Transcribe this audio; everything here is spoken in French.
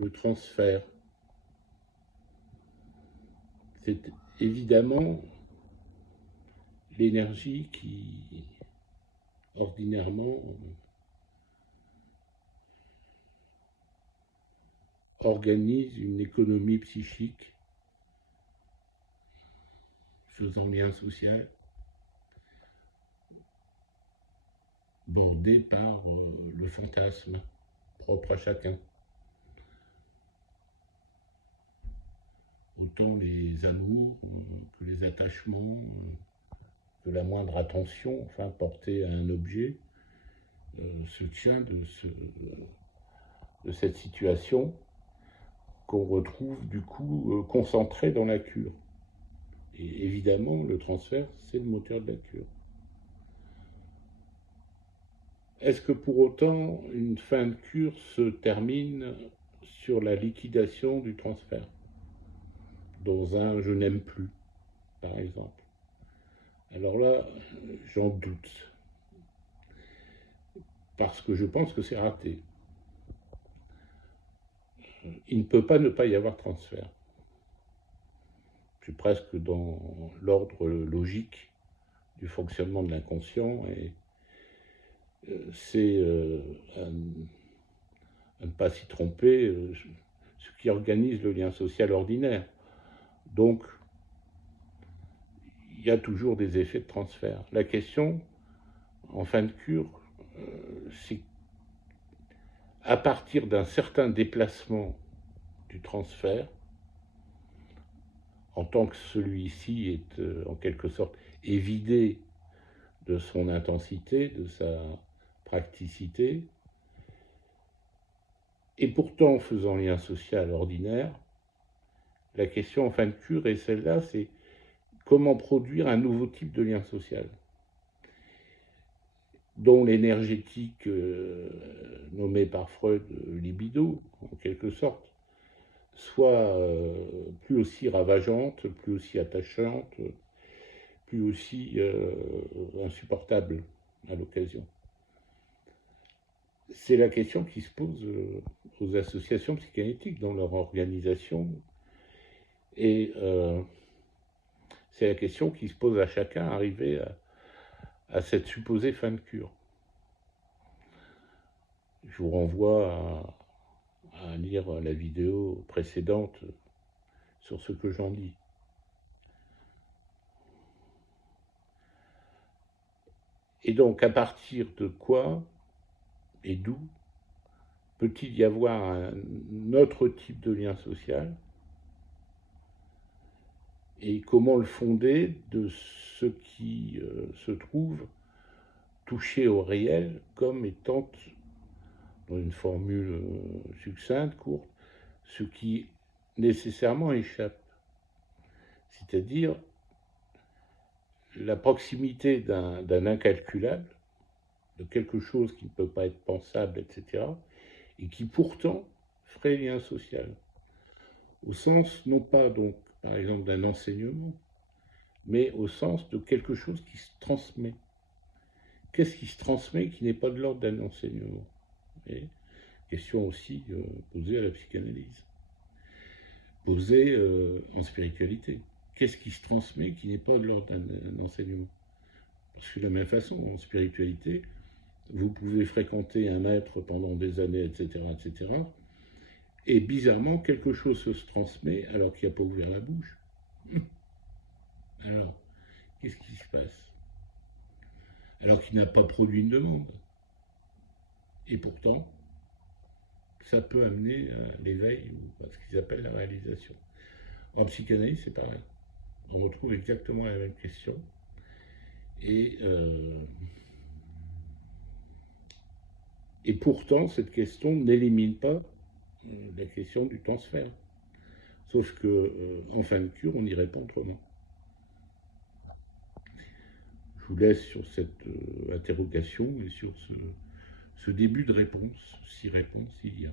le transfert, c'est évidemment l'énergie qui, ordinairement, organise une économie psychique, faisant lien social, bordé par le fantasme propre à chacun. Autant les amours que les attachements, que la moindre attention, enfin portée à un objet, se tient de cette situation qu'on retrouve du coup concentrée dans la cure. Et évidemment, le transfert, c'est le moteur de la cure. Est-ce que pour autant, une fin de cure se termine sur la liquidation du transfert, dans un je n'aime plus, par exemple? Alors là, j'en doute, parce que je pense que c'est raté. Il ne peut pas ne pas y avoir transfert. Je suis presque dans l'ordre logique du fonctionnement de l'inconscient, et c'est à ne pas s'y tromper, ce qui organise le lien social ordinaire. Donc, il y a toujours des effets de transfert. La question, en fin de cure, c'est à partir d'un certain déplacement du transfert, en tant que celui-ci est en quelque sorte évidé de son intensité, de sa praticité, et pourtant faisant lien social ordinaire, la question en fin de cure est celle-là, c'est comment produire un nouveau type de lien social, dont l'énergétique nommée par Freud libido, en quelque sorte, soit plus aussi ravageante, plus aussi attachante, plus aussi insupportable à l'occasion. C'est la question qui se pose aux associations psychanalytiques dans leur organisation, et c'est la question qui se pose à chacun arrivé à cette supposée fin de cure. Je vous renvoie à lire la vidéo précédente sur ce que j'en dis. Et donc, à partir de quoi et d'où peut-il y avoir un autre type de lien social, et comment le fonder de ce qui se trouve touché au réel comme étant, dans une formule succincte, courte, ce qui nécessairement échappe. C'est-à-dire la proximité d'un incalculable, de quelque chose qui ne peut pas être pensable, etc., et qui pourtant ferait lien social. Au sens, non pas donc, par exemple, d'un enseignement, mais au sens de quelque chose qui se transmet. Qu'est-ce qui se transmet qui n'est pas de l'ordre d'un enseignement? Et question aussi posée à la psychanalyse, posée en spiritualité. Qu'est-ce qui se transmet qui n'est pas de l'ordre d'un enseignement? Parce que de la même façon, en spiritualité, vous pouvez fréquenter un maître pendant des années, etc., etc., et bizarrement, quelque chose se transmet alors qu'il n'a pas ouvert la bouche. Alors, qu'est-ce qui se passe? Alors qu'il n'a pas produit une demande. Et pourtant, ça peut amener à l'éveil ou à ce qu'ils appellent la réalisation. En psychanalyse, c'est pareil. On retrouve exactement la même question. Et pourtant, cette question n'élimine pas la question du transfert. Sauf qu'en fin de cure, on y répond autrement. Je vous laisse sur cette interrogation et sur ce début de réponse, si réponse il y a.